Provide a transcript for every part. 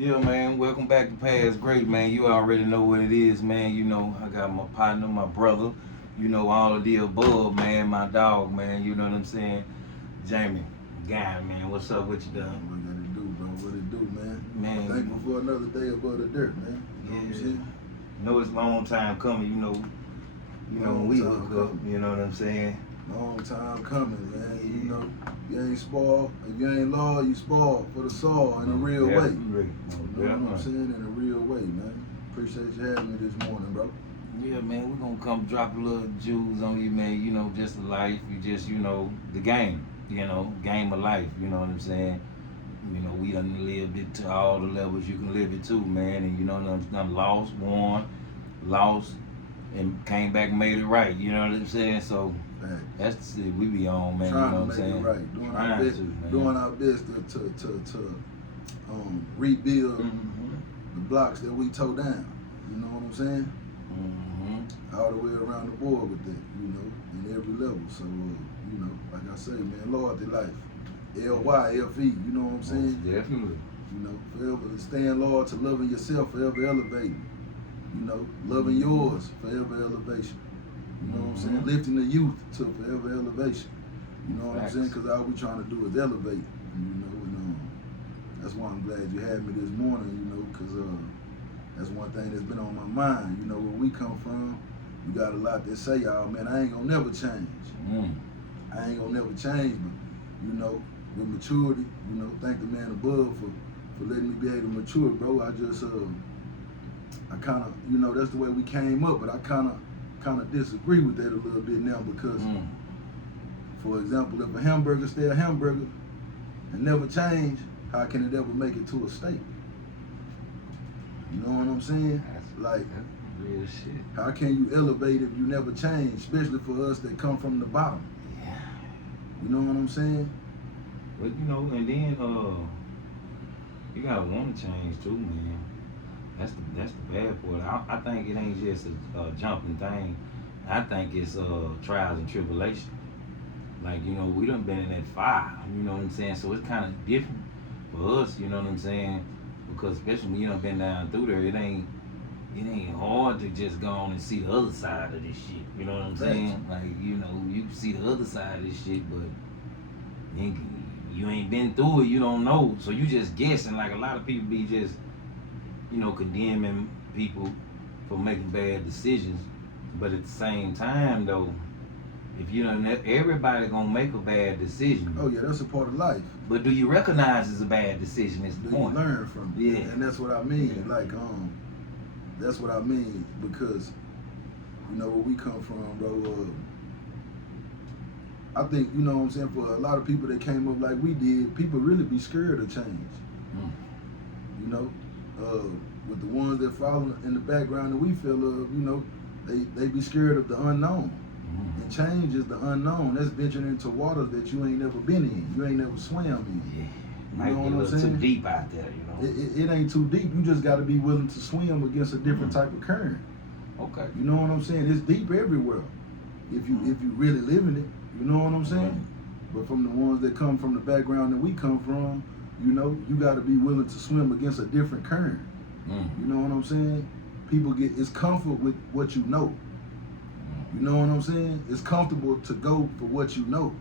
Yeah, man. Welcome back to Past Great, man. You already know what it is, man. You know, I got my partner, my brother. You know, all of the above, man. My dog, man. You know what I'm saying? Jamie, guy, man. What's up? What you done? What it do, bro? What it do, man? Man, Thankful for another day above the dirt, man. You know what I'm yeah. saying? Know it's a long time coming, when we hook up, you know what I'm saying? Long time coming, man. You know, you ain't spoiled. If you ain't loyal, you spoiled for the soul in a real way. You know what I'm saying? In a real way, man. Appreciate you having me this morning, bro. Yeah, man, we're gonna come drop a little jewels on you, man. You know, just the life. You just, the game. Game of life. You know what I'm saying? We done lived it to all the levels you can live it to, man. And done lost, won, lost, and came back and made it right. You know what I'm saying? So Facts. that's the shit we be on, man. Trying you know to what make I'm saying? it right. Doing our Trying best. to, man. Doing our best to rebuild Mm-hmm. the blocks that we tore down. You know what I'm saying? Mm-hmm. All the way around the board with that, in every level. So, like I say, man, loyalty life. LYFE, you know what I'm saying? Most definitely. Forever staying loyal to loving yourself, forever elevating. Loving yours, forever elevation. You know what I'm saying? Lifting the youth to forever elevation. You know what I'm saying? Because all we trying to do is elevate. That's why I'm glad you had me this morning, because that's one thing that's been on my mind. Where we come from, you got a lot that say, y'all, man, I ain't gonna never change. I ain't gonna never change, but, with maturity, thank the man above for letting me be able to mature, bro. I just, I kind of, that's the way we came up, but I kind of disagree with that a little bit now because, for example, if a hamburger stay a hamburger and never change, how can it ever make it to a steak? You know what I'm saying? That's real shit. How can you elevate if you never change, especially for us that come from the bottom? Yeah. You know what I'm saying? But and then you gotta want to change too, man. That's the bad part. I think it ain't just a jumping thing. I think it's trials and tribulation. Like we done been in that fire. You know what I'm saying? So it's kind of different for us. You know what I'm saying? Because especially when you done been down through there, it ain't hard to just go on and see the other side of this shit. You know what I'm saying? Like you can see the other side of this shit, but you ain't been through it. You don't know, so you just guessing. Like a lot of people be just condemning people for making bad decisions, but at the same time though, if you don't, everybody gonna make a bad decision. Oh yeah, that's a part of life. But do you recognize it's a bad decision? Is the point. You learn from it? Yeah. And that's what I mean. Yeah. Like that's what I mean because where we come from, bro. I think what I'm saying, for a lot of people that came up like we did, people really be scared of change. With the ones that follow in the background that we feel of, they be scared of the unknown. And change is the unknown. That's venturing into waters that you ain't never been in. You ain't never swam in. Yeah. You know what I'm saying? Too deep out there, It ain't too deep. You just got to be willing to swim against a different type of current. Okay. You know what I'm saying? It's deep everywhere. If you really live in it, you know what I'm saying? But from the ones that come from the background that we come from, you got to be willing to swim against a different current. You know what I'm saying? People it's comfort with what you know. You know what I'm saying? It's comfortable to go for what you know.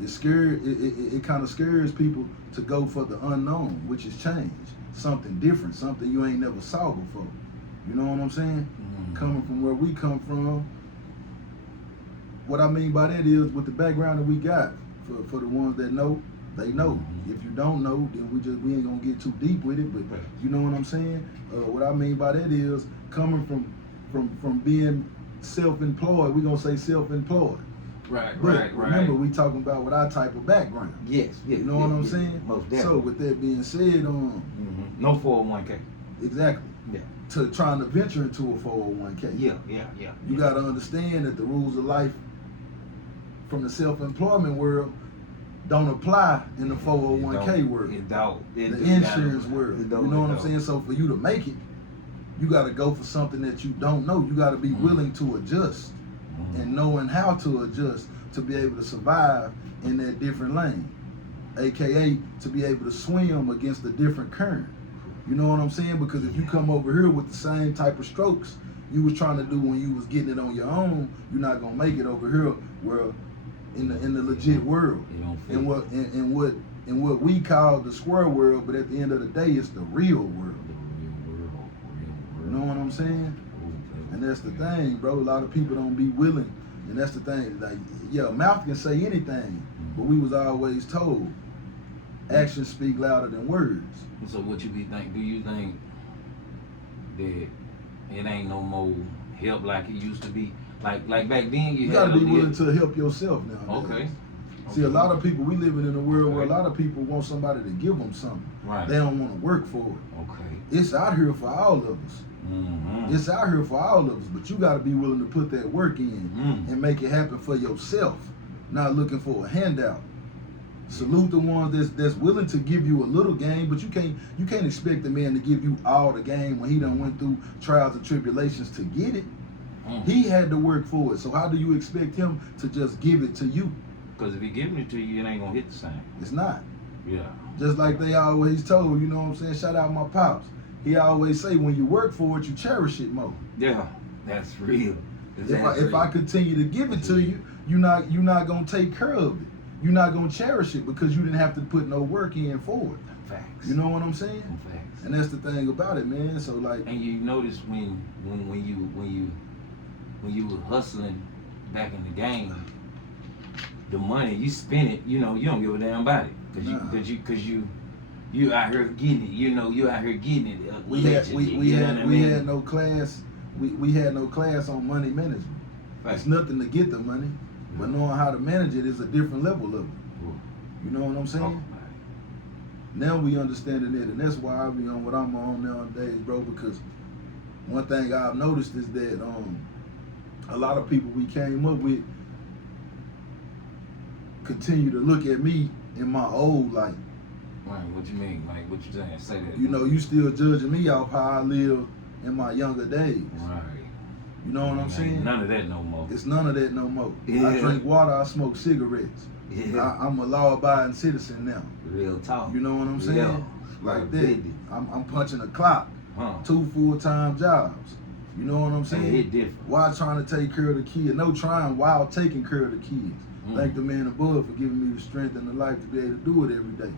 It's scary. It kind of scares people to go for the unknown, which is change, something different, something you ain't never saw before. You know what I'm saying? Coming from where we come from, what I mean by that is with the background that we got, for the ones that know, they know. If you don't know, then we ain't gonna get too deep with it. But you know what I'm saying? What I mean by that is coming from being self-employed. We gonna say self-employed. Right. Remember, we talking about with our type of background. Yes. You know what I'm saying? Most definitely. So with that being said, no 401k. Exactly. Yeah. To trying to venture into a 401k. Yeah. You got to understand that the rules of life from the self-employment world don't apply in the 401k world. It don't. The insurance world. You know what I'm saying? So for you to make it, you got to go for something that you don't know. You got to be willing to adjust and knowing how to adjust to be able to survive in that different lane. aka to be able to swim against a different current. You know what I'm saying? Because if you come over here with the same type of strokes you was trying to do when you was getting it on your own, you're not gonna make it over here where in the legit world. And what we call the square world, but at the end of the day it's the real world. You know what I'm saying? And that's the thing, bro. A lot of people don't be willing. And that's the thing. Like, yeah, mouth can say anything, but we was always told actions speak louder than words. So what you be think? Do you think that it ain't no more help like it used to be? Like back then you gotta be willing to help yourself now. Okay. See, a lot of people, we living in a world where a lot of people want somebody to give them something. Right. They don't want to work for it. Okay. It's out here for all of us. Mm-hmm. It's out here for all of us, but you got to be willing to put that work in and make it happen for yourself, not looking for a handout. Salute the ones that's willing to give you a little game, but you can't expect a man to give you all the game when he done went through trials and tribulations to get it. He had to work for it, so how do you expect him to just give it to you? Because if he giving it to you, it ain't gonna hit the same. It's not. Yeah. Just like they always told, you know what I'm saying? Shout out my pops. He always say, when you work for it, you cherish it more. Yeah, that's real. If I continue to give it to you, you're not gonna take care of it. You're not gonna cherish it because you didn't have to put no work in for it. Facts. You know what I'm saying? Facts. And that's the thing about it, man. So like. And you notice when you were hustling back in the game, the money you spend it, you don't give a damn about it, cause you out here getting it, you out here getting it. We had no class. We had no class on money management. Right. It's nothing to get the money, but knowing how to manage it is a different level of it. You know what I'm saying? Now we understanding it, and that's why I be on what I'm on nowadays, bro. Because one thing I've noticed is that a lot of people we came up with continue to look at me in my old light. Right, what you mean? Like, what you saying? Say that. You know, you still judging me off how I lived in my younger days. Right. You know what I'm saying? None of that no more. It's none of that no more. Yeah. I drink water, I smoke cigarettes. Yeah. I'm a law-abiding citizen now. Real talk. You know what I'm saying? Yeah. Like that. I'm punching a clock. 2 full-time jobs. You know what I'm saying? It different. While trying to take care of the kids. No, trying while taking care of the kids. Thank the man above for giving me the strength and the life to be able to do it every day.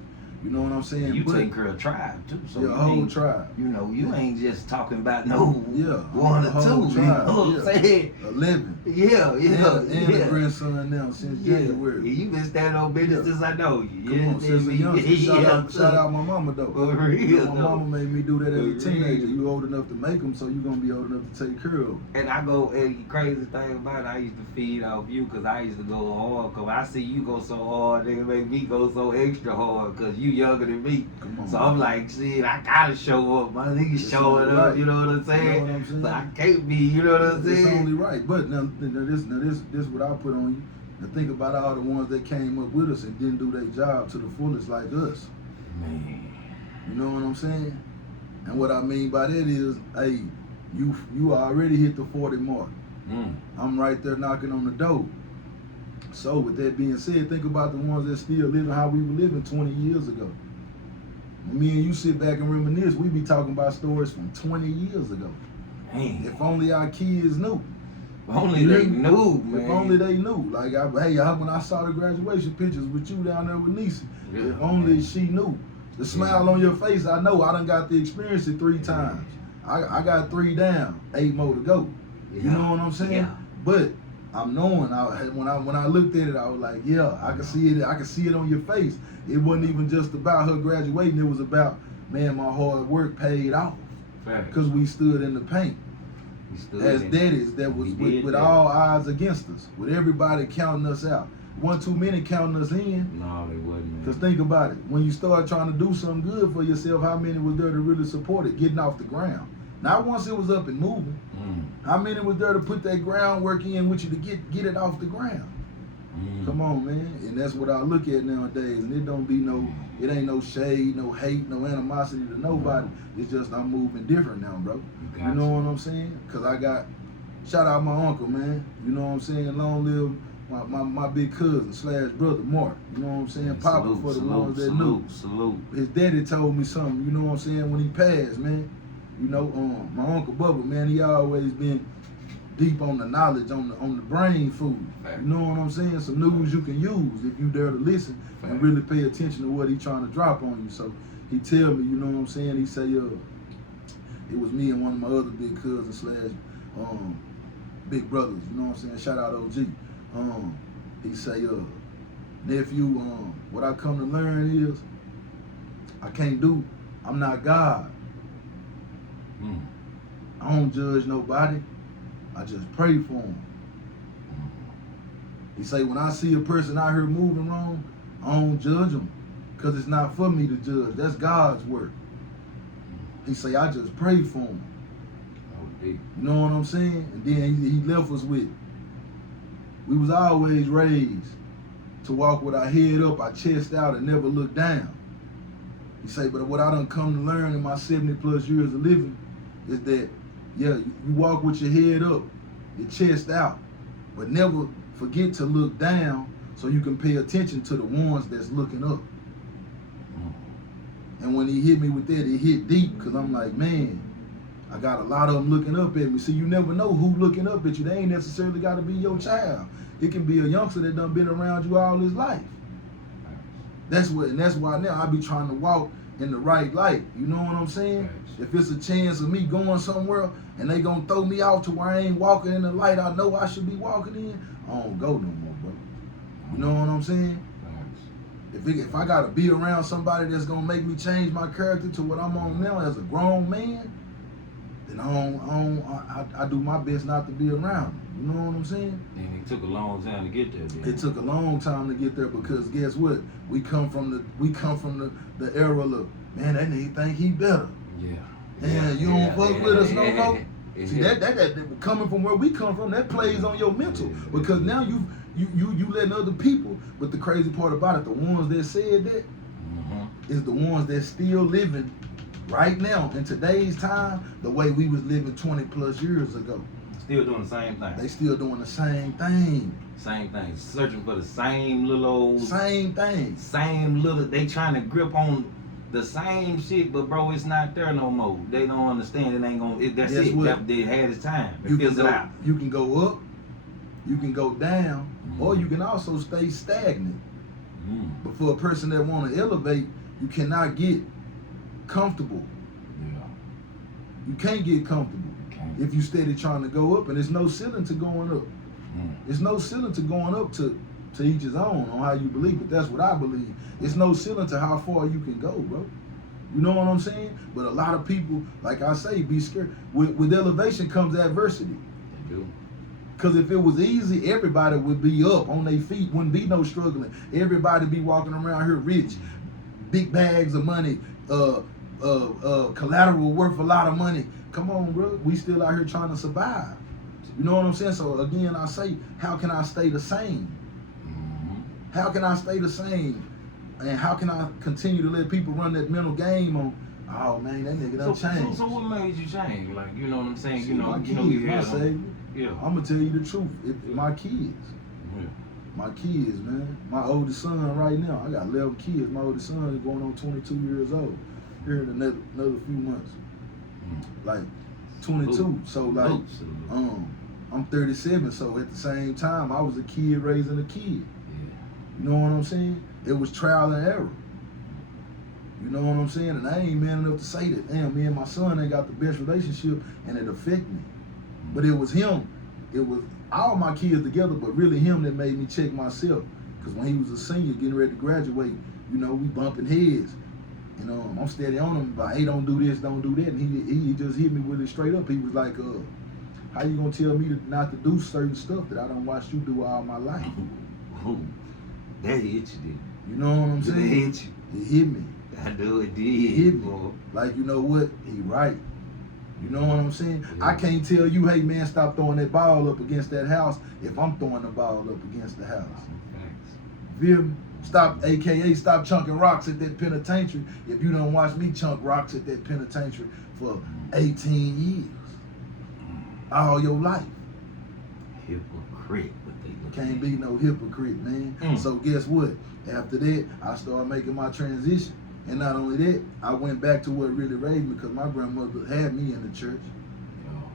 You know what I'm saying? You take care of tribe too, so your whole tribe. You ain't just talking about no one or two. Tribe. You know what I'm saying? 11. Yeah. And the grandson now since January. You been standing on business since I know you. Come on, since a youngster. Shout out my mama though. For real, my mama made me do that as a teenager. You old enough to make them, so you gonna be old enough to take care of them. And the crazy thing about it, I used to feed off you because I used to go hard. Cause I see you go so hard, nigga, make me go so extra hard. Cause you younger than me. So I'm like, shit, I gotta show up. My niggas showing up, right. you know what I'm saying? You know what I'm saying? So I can't be, you know what I'm saying? It's only right. But now this what I put on you. Now think about all the ones that came up with us and didn't do their job to the fullest like us. Man. You know what I'm saying? And what I mean by that is, hey, you already hit the 40 mark. I'm right there knocking on the door. So with that being said, think about the ones that still living how we were living 20 years ago. When me and you sit back and reminisce, we be talking about stories from 20 years ago. Man. If only our kids knew. If only they knew, man. If only they knew. Like, when I saw the graduation pictures with you down there with Nisi, if only she knew. The smile on your face, I know. I done got to experience it 3 times. I got 3 down, 8 more to go. You know what I'm saying? Yeah. But I'm knowing. When I looked at it, I was like, yeah, I can see it. I can see it on your face. It wasn't even just about her graduating. It was about, man, my hard work paid off. Because we stood in the paint. As daddies that was with all odds against us, with everybody counting us out. One too many counting us in. No, they wasn't. Because think about it. When you start trying to do something good for yourself, how many was there to really support it, getting off the ground? Not once it was up and moving. How many was there to put that groundwork in with you to get it off the ground? Come on, man. And that's what I look at nowadays. And it ain't no shade, no hate, no animosity to nobody. It's just I'm moving different now, bro. You know what I'm saying? Because shout out my uncle, man. You know what I'm saying? Long live my big cousin / brother Mark. You know what I'm saying? Papa Salute, for the salute, ones that salute, knew. salute. His daddy told me something, you know what I'm saying, when he passed, man. You know, my Uncle Bubba, man, he always been deep on the knowledge, on the brain food. You know what I'm saying? Some news you can use if you dare to listen and really pay attention to what he trying to drop on you. So he tell me, you know what I'm saying? He say, it was me and one of my other big cousins / big brothers, you know what I'm saying? Shout out OG. He say, nephew, what I come to learn is I'm not God. I don't judge nobody. I just pray for them. He say, when I see a person out here moving wrong, I don't judge them because it's not for me to judge. That's God's work. He say, I just pray for them. You know what I'm saying? And then he left us with, we was always raised to walk with our head up, our chest out, and never look down. He say, but what I done come to learn in my 70+ years of living is that, yeah, you walk with your head up, your chest out, but never forget to look down so you can pay attention to the ones that's looking up. And when he hit me with that, it hit deep, because I'm like, man, I got a lot of them looking up at me. See, you never know who looking up at you. They ain't necessarily got to be your child. It can be a youngster that done been around you all his life. That's why now I be trying to walk in the right light. You know what I'm saying? If it's a chance of me going somewhere and they gonna throw me out to where I ain't walking in the light I know I should be walking in, I don't go no more, bro. You know what I'm saying? If I gotta be around somebody that's gonna make me change my character to what I'm on now as a grown man, then I do my best not to be around them. You know what I'm saying? And it took a long time to get there. Then. It took a long time to get there because guess what? We come from the era of, man, that nigga think he better. Yeah. Man, you don't fuck with us no more. See that coming from where we come from, that plays on your mental because now you letting other people. But the crazy part about it, the ones that said that is the ones that still living right now in today's time the way we was living 20+ years ago. Still doing the same thing. They still doing the same thing. Same thing. Searching for the same little old. Same thing. Same little. They trying to grip on the same shit, but bro, it's not there no more. They don't understand. It ain't gonna. That's it. What? They had its time. It fills it out. You can go up. You can go down, or you can also stay stagnant. But for a person that want to elevate, you cannot get comfortable. Yeah. You can't get comfortable if you steady trying to go up, and there's no ceiling to going up. There's no ceiling to going up to each his own on how you believe it. That's what I believe. It's no ceiling to how far you can go, bro. You know what I'm saying? But a lot of people, like I say, be scared. With elevation comes adversity. They do. Because if it was easy, everybody would be up on their feet. Wouldn't be no struggling. Everybody be walking around here rich, big bags of money, collateral worth a lot of money. Come on, bro. We still out here trying to survive. You know what I'm saying? So again, I say, how can I stay the same? How can I stay the same? And how can I continue to let people run that mental game on, oh man, that nigga done changed. So what made you change? Like, you know what I'm saying? See, my kids, yeah. I'm gonna tell you the truth. My kids. Yeah. My kids, man. My oldest son right now, I got 11 kids. My oldest son is going on 22 years old here in another few months. Like 22. So like I'm 37, so at the same time I was a kid raising a kid. You know what I'm saying? It was trial and error. You know what I'm saying? And I ain't man enough to say that, damn, me and my son ain't got the best relationship and it affected me. But it was him. It was all my kids together, but really him that made me check myself. Because when he was a senior getting ready to graduate, you know, we bumping heads. You know, I'm steady on him about, hey, don't do this, don't do that. And he just hit me with it straight up. He was like, how you gonna tell me not to do certain stuff that I done watched you do all my life? That hit you, did. You know what I'm saying? It hit you. It hit me. I know it did. It hit me. Bro. Like, you know what? He right. You know what I'm saying? Yeah. I can't tell you, hey man, stop throwing that ball up against that house if I'm throwing the ball up against the house. Feel me? Stop, AKA stop chunking rocks at that penitentiary if you don't watch me chunk rocks at that penitentiary for 18 years. All your life. Hypocrite, what they Can't be no hypocrite, man. So guess what? After that, I started making my transition. And not only that, I went back to what really raised me, because my grandmother had me in the church.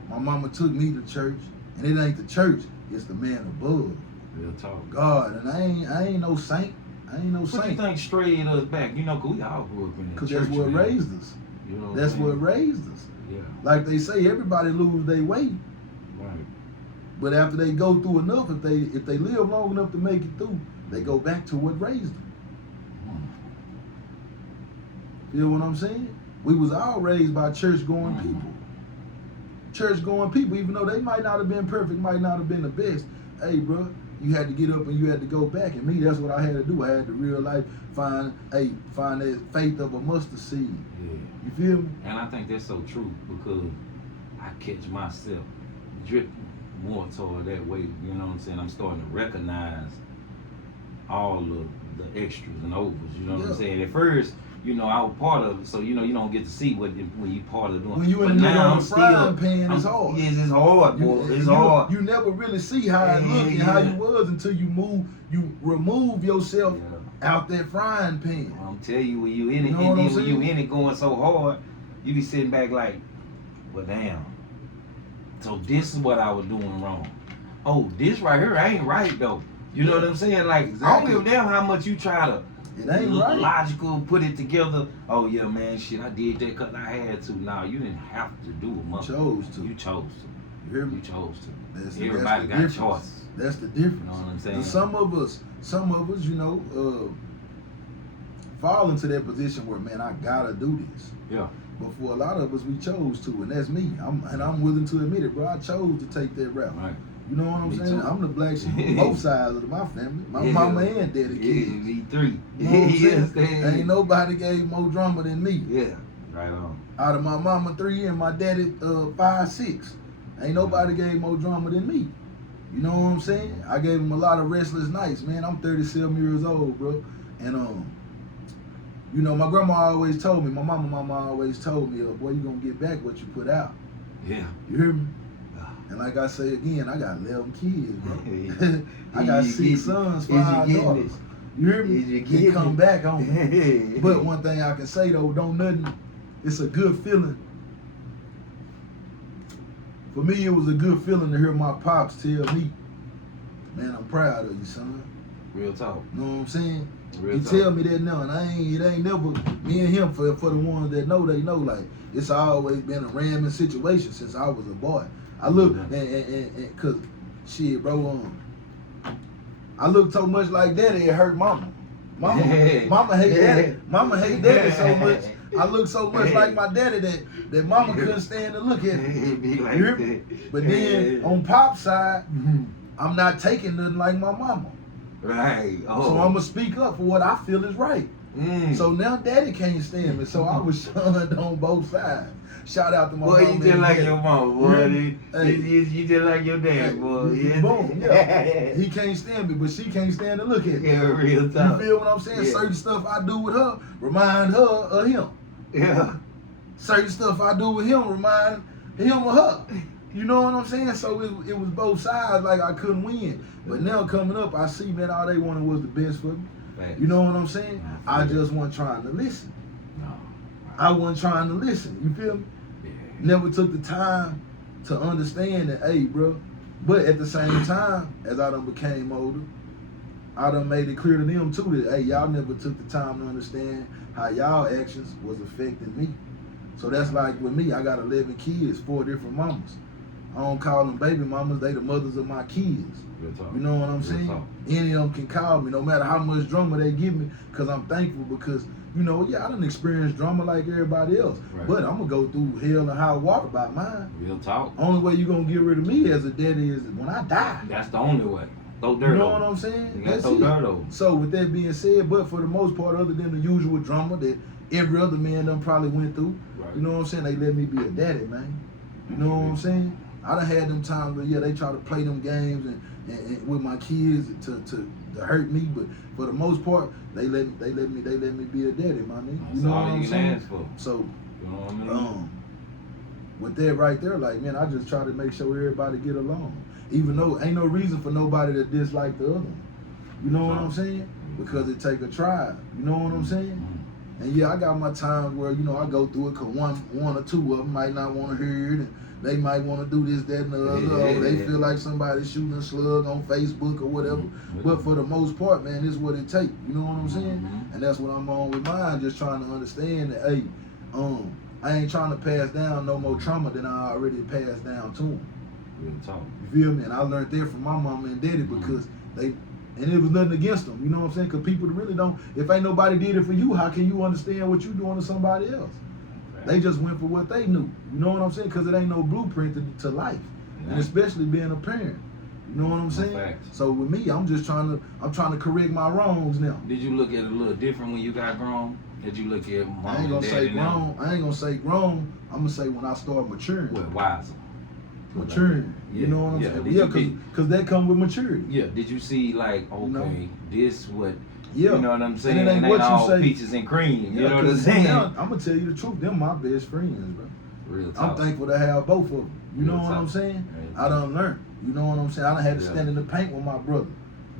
My mama took me to church. And it ain't the church, it's the man above. Real talk. God. And I ain't no saint. I ain't no What saint. you think strayed us back? You know, 'cause we all grew up in that Because church. that's what man. raised us. You know That's I'm saying? what raised us. Yeah. Like they say, everybody lose their way. Right. But after they go through enough, if they live long enough to make it through, they go back to what raised them. Feel what I'm saying? We was all raised by church-going people. Church-going people, even though they might not have been perfect, might not have been the best. Hey, bro, you had to get up and you had to go back. And me, that's what I had to do. I had to real life find that faith of a mustard seed. Yeah. You feel me? And I think that's so true, because I catch myself drifting more toward that way. You know what I'm saying? I'm starting to recognize all of the extras and overs. You know what I'm saying? At first, you know, I was part of it, so you know you don't get to see when you part of doing. When you but in the now I'm frying still, pan, it's hard. Yes, it's hard, boy. It's hard. You never really see how it look and how you was until you remove yourself out that frying pan. I'm telling you, when you in it, You know and what then I'm when you saying? in it going so hard, you be sitting back like, well, damn. So this is what I was doing wrong. Oh, this right here ain't right though. You know what I'm saying? Like, Exactly. I don't give a damn how much you try to It ain't right. logical, put it together. Oh yeah, man, shit, I did that because I had to. Nah, you didn't have to do it, mother. Chose to. You chose to. You hear me? You chose to. That's Everybody the got difference. choices. That's the difference. You know what I'm saying? And some of us, you know, fall into that position where, man, I gotta do this. Yeah. But for a lot of us, we chose to, and that's me. I'm willing to admit it, bro. I chose to take that route. Right. You know what I'm Me saying? too. I'm the black sheep of both sides of my family. My mama and daddy Yeah, kids. me three. You know what I'm Yes, saying? Ain't nobody gave more drama than me. Yeah. Right on. Out of my mama 3 and my daddy 5, 6, ain't nobody gave more drama than me. You know what I'm saying? I gave him a lot of restless nights, man. I'm 37 years old, bro. And you know, my grandma always told me, my mama always told me, boy, you gonna get back what you put out. Yeah. You hear me? And like I say again, I got 11 kids, bro. I got 6 sons, 5 daughters. You hear me? They come back on me. But one thing I can say though, it's a good feeling. For me, it was a good feeling to hear my pops tell me, man, I'm proud of you, son. Real talk. You know what I'm saying? Real He talk. tell me that now, and it ain't never, me and him, for the ones that know, they know, like, it's always been a ramming situation since I was a boy. I look, and cause, shit, bro, I look so much like daddy, it hurt mama. Mama hate daddy. Mama hate daddy so much. I look so much like my daddy that mama couldn't stand to look at me. Be like You hear me? that. But then on Pop's side, I'm not taking nothing like my mama. Right. Oh. So I'm gonna speak up for what I feel is right. So now daddy can't stand me. So I was shunned on both sides. Shout out to my boy, mama. you just like your mama, boy. Hey. You just like your dad, boy. Yeah. Boom, yeah. He can't stand me, but she can't stand to look at me. Yeah, real talk. You feel what I'm saying? Yeah. Certain stuff I do with her remind her of him. Yeah. Certain stuff I do with him remind him of her. You know what I'm saying? So it was both sides, like I couldn't win. But now coming up, I see, man, all they wanted was the best for me. Facts. You know what I'm saying? I just wasn't trying to listen. No. I wasn't trying to listen. You feel me? Yeah. Never took the time to understand that, hey, bro. But at the same time, as I done became older, I done made it clear to them too that, hey, y'all never took the time to understand how y'all actions was affecting me. So that's like with me, I got 11 kids, 4 different mamas. I don't call them baby mamas, they the mothers of my kids. Real talk. You know what I'm Real saying? talk. Any of them can call me, no matter how much drama they give me, because I'm thankful because, you know, yeah, I done experienced drama like everybody else. Right. But I'm going to go through hell and high water by mine. Real talk. Only way you going to get rid of me as a daddy is when I die. That's the only way. Throw dirt You know over. what I'm saying? You gotta That's throw it. dirt over. So with that being said, but for the most part, other than the usual drama that every other man done probably went through, Right. you know what I'm saying? They let me be a daddy, man. You know what I'm saying? I done had them times where, yeah, they try to play them games and with my kids to hurt me, but for the most part, they let me be a daddy, my nigga. That's You know all what I'm you can saying? ask for. So, You know what I mean? with that right there, like, man, I just try to make sure everybody get along. Even though ain't no reason for nobody to dislike the other one. You know what I'm saying? Mm-hmm. Because it take a tribe. You know what I'm saying? Mm-hmm. And yeah, I got my times where, you know, I go through it because one or two of them might not want to hear it. And they might want to do this, that, and the other. Or they feel like somebody's shooting a slug on Facebook or whatever. Mm-hmm. But for the most part, man, this is what it take. You know what I'm saying? Mm-hmm. And that's what I'm on with mine, just trying to understand that, hey, I ain't trying to pass down no more trauma than I already passed down to them. Real talk. You feel me? And I learned that from my mama and daddy because and it was nothing against them. You know what I'm saying? Because people really don't, if ain't nobody did it for you, how can you understand what you doing to somebody else? They just went for what they knew. You know what I'm saying? Because it ain't no blueprint to life. Yeah. And especially being a parent. You know what I'm saying? Facts. So with me, I'm trying to correct my wrongs now. Did you look at it a little different when you got grown? Did you look at mom I ain't and gonna dad say and them? grown. I ain't gonna say grown. I'm gonna say when I start maturing. Well, wiser. Maturing. Yeah, You know what I'm yeah. saying? Did Yeah, you- because that come with maturity. Yeah. Did you see like, okay, You know? this what? Yeah. You know what I'm saying? And it ain't It what you all say. peaches and cream. You Yeah, know what I'm 'cause saying? now, I'm gonna tell you the truth. Them my best friends, bro. Real I'm talk. thankful to have both of them. You know Real what I'm talk. saying? Real I done learned. You know what I'm saying? I done had to Yeah. stand in the paint with my brother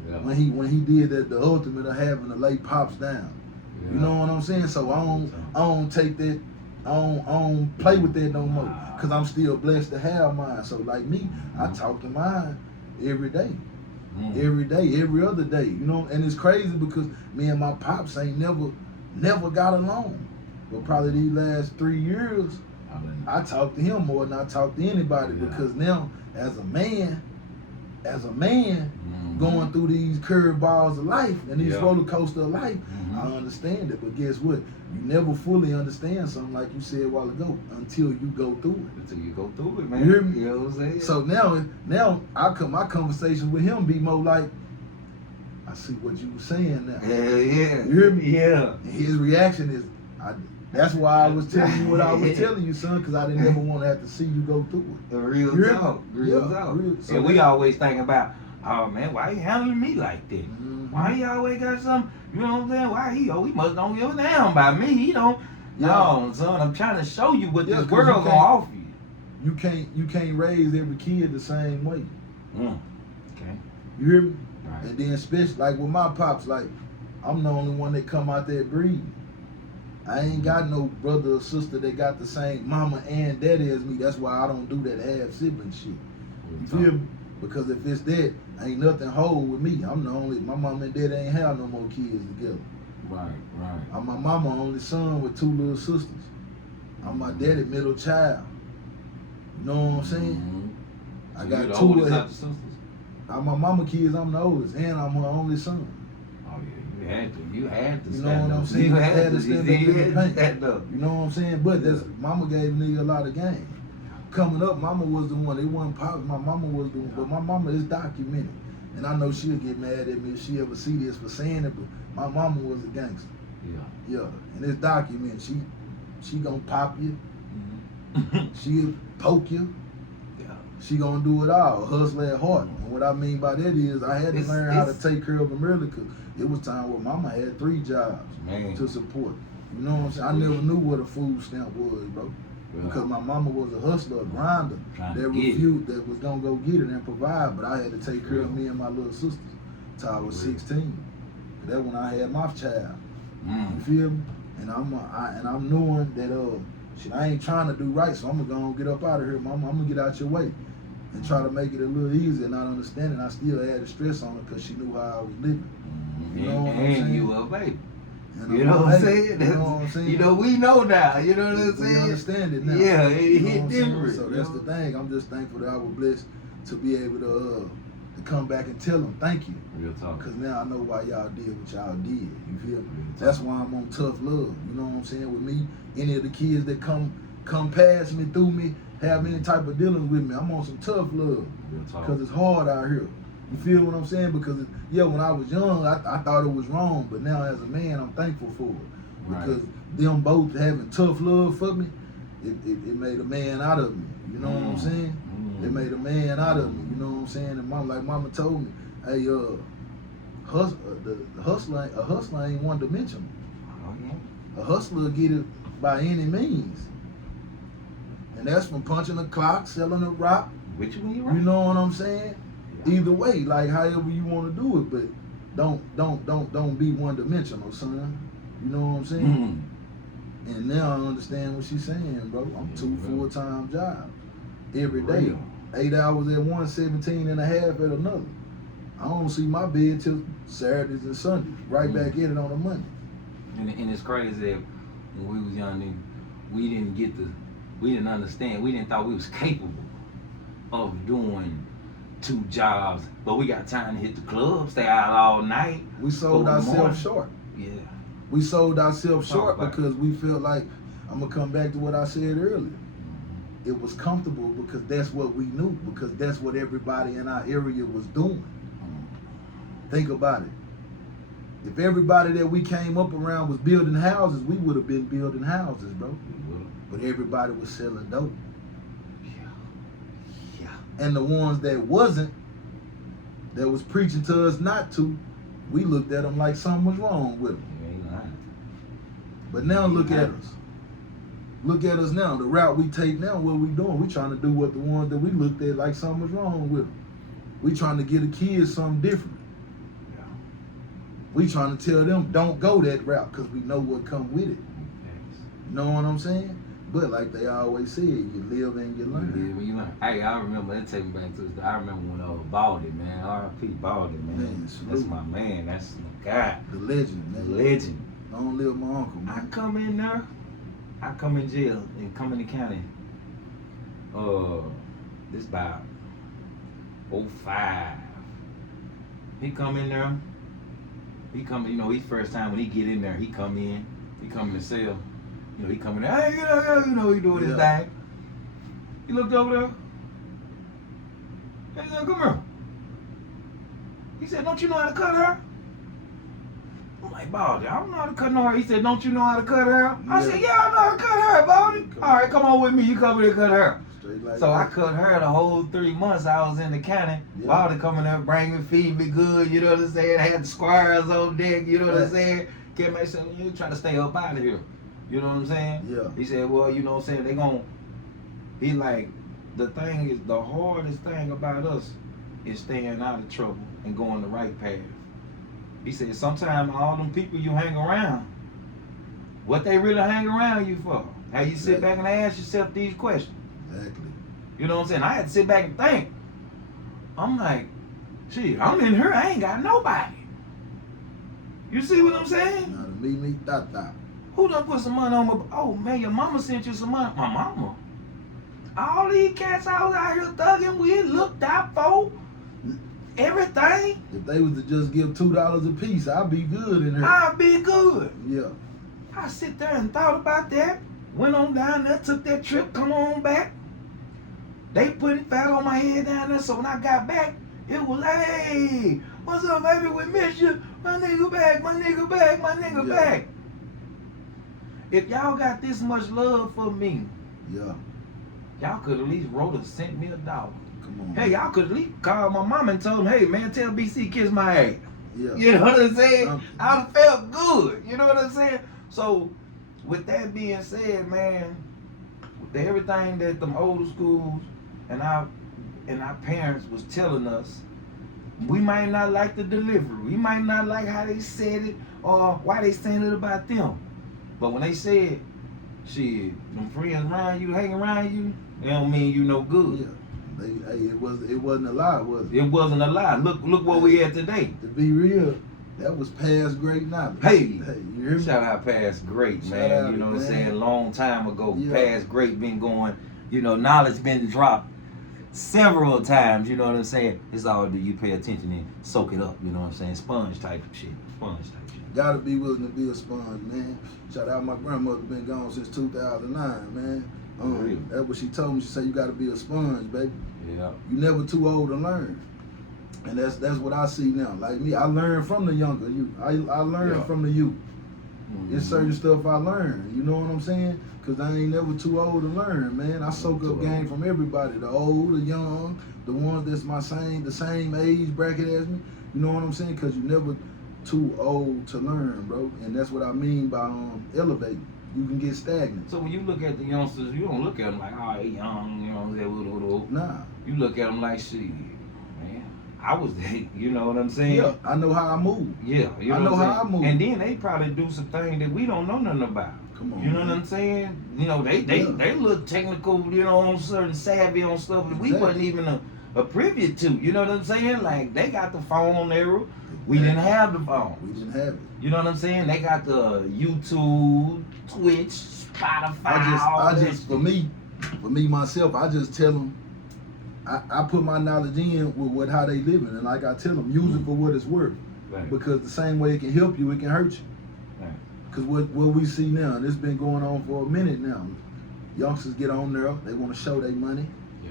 Yeah. when he did that, the ultimate of having to lay pops down. Yeah. You know what I'm saying? So I don't take that. I don't play with that no more. Wow. Cause I'm still blessed to have mine. So like me, I Mhm. talk to mine every day. Mm. Every day, every other day, you know, and it's crazy because me and my pops ain't never got along. But probably these last 3 years, I talk to him more than I talk to anybody Yeah. because now, as a man, Mhm. going through these curveballs of life and these Yeah. roller coaster of life, Mhm. I understand it. But guess what? You never fully understand something like you said a while ago until you go through it. Until you go through it, man. You hear me? You know what I'm saying? So now my conversation with him be more like, I see what you were saying now. Hell yeah. You hear me? Yeah. And his reaction is, that's why I was telling you what I was telling you, son, because I didn't ever want to have to see you go through it. The real You hear me? talk. Real Yeah, talk. real. So And we that- always think about, oh man, why he handling me like that? Mhm. Why he always got something? You know what I'm saying? Why he must don't give a damn about me. He don't. Yeah. No, son, I'm trying to show you what Yeah, this 'cause world you gonna can't- offer you. You can't raise every kid the same way. Mm. Okay. You hear me? Right. And then especially like with my pops, like I'm the only one that come out there breathing. I ain't got no brother or sister that got the same mama and daddy as me. That's why I don't do that half sibling shit. You feel me? Because if it's that, ain't nothing whole with me. I'm the only. My mama and daddy ain't have no more kids together. Right, right. I'm my mama only son with 2 little sisters. I'm my daddy middle child. You know what I'm saying? Mhm. I So got you the 2 oldest of out them. the sisters? I'm my mama kids. I'm the oldest, and I'm her only son. Oh yeah, you had to. You had to You know stand what I'm up. saying? You I had had to. to stand You up in the had to paint. stand up. You know what I'm saying? But that's Yeah. mama gave nigga a lot of game. Coming up, mama was the one. It wasn't pops. My mama was the one. But my mama is documented. And I know she'll get mad at me if she ever see this for saying it, but my mama was a gangster. Yeah. Yeah. And it's documented. She gonna pop you. She'll poke you. Yeah. She gonna do it all. Hustle at heart. And what I mean by that is I had to learn how to It's- take care of them early because it was time where mama had 3 jobs Man. to support. You know what I'm saying? I never knew what a food stamp was, bro. Because my mama was a hustler, a grinder Trying that to get it. refused, that was gonna go get it and provide. But I had to take care of me and my little sisters till I was 16. That when I had my child. You Mm. feel me? And I'm knowing that shit, I ain't trying to do right, so I'm gonna get up out of here, mama. I'm gonna get out your way and try to make it a little easier. Not understanding, I still had the stress on her because she knew how I was living. Mhm. You know what I'm And saying? you a baby. And You I'm know what I'm like, saying? You know what I'm saying? You know, we know now. You know what I'm We saying? understand it now. Yeah, it You know hit what I'm saying? different. So you that's know? the thing. I'm just thankful that I was blessed to be able to come back and tell them thank you. Real talk. Because now I know why y'all did what y'all did. You feel me? Real talk. That's why I'm on tough love. You know what I'm saying? With me, any of the kids that come past me, through me, have any type of dealings with me, I'm on some tough love. Real talk. Because it's hard out here. You feel what I'm saying? Because, when I was young, I thought it was wrong. But now as a man, I'm thankful for it. Right. Because them both having tough love for me, it made a man out of me. You know what I'm saying? Mm. It made a man out of me. You know what I'm saying? And mama told me, hey, the hustler, a hustler ain't one dimensional. Oh, yeah. A hustler will get it by any means. And that's from punching a clock, selling a rock, with you when you're right. You know what I'm saying? Yeah. Either way, like however you want to do it, but don't be one dimensional, son. You know what I'm saying? Mhm. And now I understand what she's saying, bro. I'm Yeah, two bro. full-time jobs every day. Real. 8 hours at one, 17 and a half at another. I don't see my bed till Saturdays and Sundays. Right back in it on a Monday. And it's crazy that when we was young, nigga, we didn't understand. We didn't thought we was capable of doing 2 jobs, but we got time to hit the club, stay out all night. We sold Go in the morning. ourselves short. Yeah. We sold ourselves Talk short about it. because we felt like, I'm going to come back to what I said earlier. It was comfortable because that's what we knew, because that's what everybody in our area was doing. Think about it. If everybody that we came up around was building houses, we would have been building houses, bro. But everybody was selling dope. Yeah. And the ones that wasn't, that was preaching to us not to, we looked at them like something was wrong with them. You ain't lying. But now look at us. Look at us now. The route we take now, what we doing? We trying to do what the ones that we looked at like something was wrong with them. We trying to get the kids something different. Yeah. We trying to tell them, don't go that route because we know what come with it. Thanks. You know what I'm saying? But like they always say, you live and you learn. Yeah, when you learn. Hey, I remember, that take me back to I remember when Baldy, man, R.I.P. Baldy, man. Man, salute. That's my man. That's my guy. The legend, The man. legend. Long live my uncle, I man. come in there, I come in jail and come in the county. This about 05. He come in there. He come, his first time when he get in there, he come in the cell. He come in there, hey, he doing his Yeah. thing. He looked over there. He said, come here. He said, don't you know how to cut her? I'm like, Baldy, I don't know how to cut no hair. He said, don't you know how to cut hair? I said, yeah, I know how to cut hair, Baldy. All right, come on with me. You come here and cut hair. Straight like So I that. cut her the whole 3 months I was in the county. Yeah. Baldy coming up, bring me, feed me good, you know what I'm saying? Had the squires on deck, you know what I'm Right. saying? Kept myself, you trying to stay up out of here. You know what I'm saying? Yeah. He said, well, you know what I'm saying? He like, the thing is, the hardest thing about us is staying out of trouble and going the right path. He said, sometimes all them people you hang around, what they really hang around you for? How you sit back and ask yourself these questions. Exactly. You know what I'm saying? I had to sit back and think. I'm like, shit, I'm in here, I ain't got nobody. You see what I'm saying? Now to me, ta. Who done put some money on my, oh man, your mama sent you some money. My mama. All these cats I was out here thugging with, looked out for, everything, If they was to just give $2 a piece, I'd be good in here. I'd be good. Yeah. I sit there and thought about that. Went on down there, took that trip, come on back. They putting fat on my head down there, so when I got back, it was, hey, what's up, baby? We miss you. My nigga back, my nigga back, my nigga Yeah. back. If y'all got this much love for me, Yeah. y'all could at least wrote or sent me $1. Come on. Hey, y'all could at least call my mom and told him, hey, man, tell BC kiss my ass. Yeah. You know what I'm saying? Something. I'd have felt good. You know what I'm saying? So, with that being said, man, with everything that them older schools and our parents was telling us, we might not like the delivery. We might not like how they said it or why they saying it about them. But when they said, shit, them friends around you, hanging around you, they don't mean you no good. Yeah. It wasn't a lie, was it? It wasn't a lie. Look what we at today. To be real, that was past great knowledge. Hey, you hear me? shout out past great, Shout man. out, You know what I'm man. saying? Long time ago, Yeah. past great been going, knowledge been dropped several times, you know what I'm saying? It's all do you pay attention and soak it up, you know what I'm saying? Sponge type of shit. Sponge type shit. Gotta be willing to be a sponge, man. Shout out my grandmother, been gone since 2009, man. For real. That's what she told me. She said you gotta be a sponge, baby. Yeah. You never too old to learn. And that's what I see now. Like me, I learned from the younger youth. I learned Yeah. from the youth. Mhm. It's certain stuff I learned. You know what I'm saying? Because I ain't never too old to learn, man. I soak Too up game old. from everybody. The old, the young, the ones that's the same age bracket as me. You know what I'm saying? Because you never too old to learn, bro. And that's what I mean by elevating. you can get stagnant. So when you look at the youngsters, you don't look at them like, oh, they young, you know what I'm saying? Nah. You look at them like, shit, man, I was that, you know what I'm saying? Yeah, I know how I move. Yeah, you I know know what I'm how I saying? move. And then they probably do some things that we don't know nothing about. Come on. You know man. what I'm saying? You know, they look technical, you know, on certain savvy on stuff that we Exactly. wasn't even a privy to. You know what I'm saying? Like they got the phone era. We didn't have the phone. We didn't have it. You know what I'm saying? They got the YouTube, Twitch, Spotify. I just for me myself, I just tell them, I put my knowledge in with how they living, and like I tell them, use it for what it's worth. Right. Because the same way it can help you, it can hurt you. Right. Because what we see now, and it's been going on for a minute now, youngsters get on there, they want to show their money, Yeah.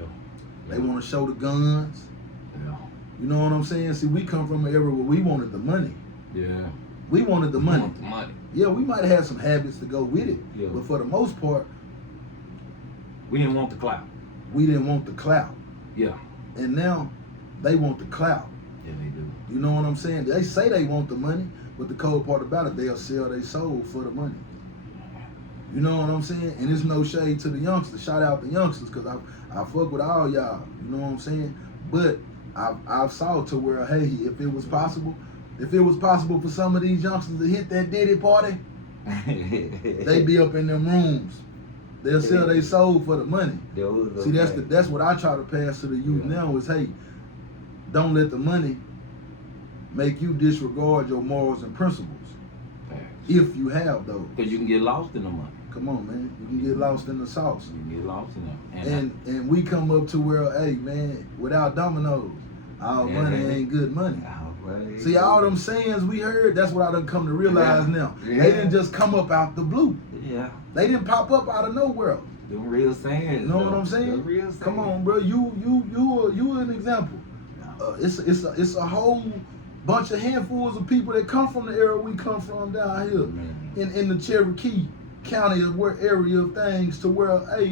they want to show the guns. Yeah. You know what I'm saying? See, we come from an era where we wanted the money. Yeah. We wanted the money. Want the money. Yeah, we might have had some habits to go with it, Yeah. but for the most part, We didn't want the clout. we didn't want the clout. Yeah. And now they want the clout. Yeah, they do. You know what I'm saying? They say they want the money, but the cold part about it, they'll sell their soul for the money. You know what I'm saying? And it's no shade to the youngsters. Shout out the youngsters, because I fuck with all y'all. You know what I'm saying? But I've saw to where, hey, if it was possible for some of these youngsters to hit that Diddy party, they be up in them rooms. They'll sell their soul for the money. See, that's what I try to pass to the youth now is, hey, don't let the money make you disregard your morals and principles. If you have those. Because you can get lost in the money. Come on, man. You can get lost in the sauce. You can get lost in them. And we come up to where, hey, man, without dominoes, our money ain't good money. See, all them sayings we heard, that's what I done come to realize now. Yeah. They didn't just come up out the blue. Yeah. They didn't pop up out of nowhere. The real sayings. You know what I'm saying? The real sayings. Come on, bro. You an example. It's a whole bunch of handfuls of people that come from the area we come from down here in the Cherokee County area of things to where, hey,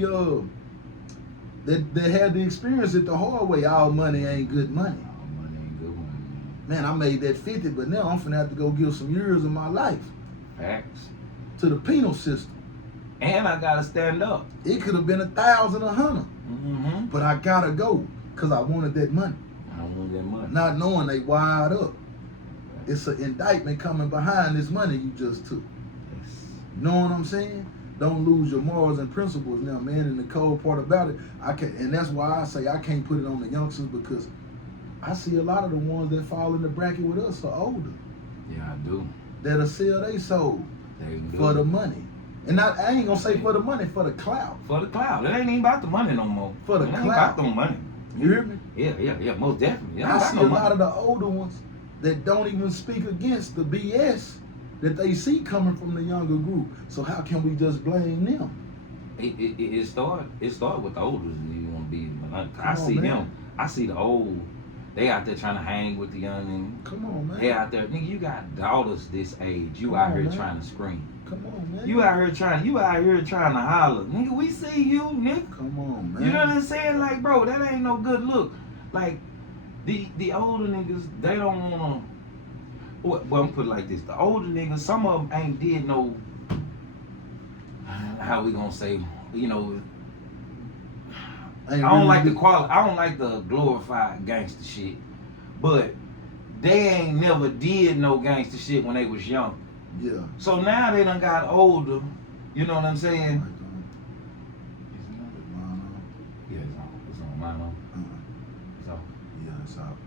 they had the experience it the hard way. All money ain't good money. All money ain't good money, Man, I made that 50, but now I'm finna have to go give some years of my life man. Facts. to the penal system. And I gotta stand up. It could have been 1,000, 100, Mm-hmm. but I gotta go because I wanted that money. I don't want that money. Not knowing they wired up. It's an indictment coming behind this money you just took. Yes. You know what I'm saying? Don't lose your morals and principles now, man. And the cold part about it, and that's why I say I can't put it on the youngsters, because I see a lot of the ones that fall in the bracket with us are older. Yeah, I do. That'll sell their soul They do. for the money. And I ain't gonna say for the money, for the clout. For the cloud. It ain't even about the money no more. For the it ain't clout. about the money. You hear me? Yeah, most definitely. It ain't I about see no a lot money. of the older ones that don't even speak against the BS that they see coming from the younger group. So how can we just blame them? It started with the older than you want to be. I Come on, see man. them. I see the old. They out there trying to hang with the young. Come on, man. They out there. Nigga, you got daughters this age. You Come out on, here man. trying to scream. Come on, man. You out here trying to holler. Nigga, we see you, nigga. Come on, man. You know what I'm saying? Like, bro, that ain't no good look. Like, the older niggas, they don't wanna. Well, I'm put it like this: the older niggas, some of them ain't did no. How we gonna say? You know, I don't like the quality. I don't like the glorified gangster shit, but they ain't never did no gangster shit when they was young. Yeah. So now they done got older. You know what I'm saying? Yeah, it's on. It's on. Mine on. It's on. Yeah, it's out.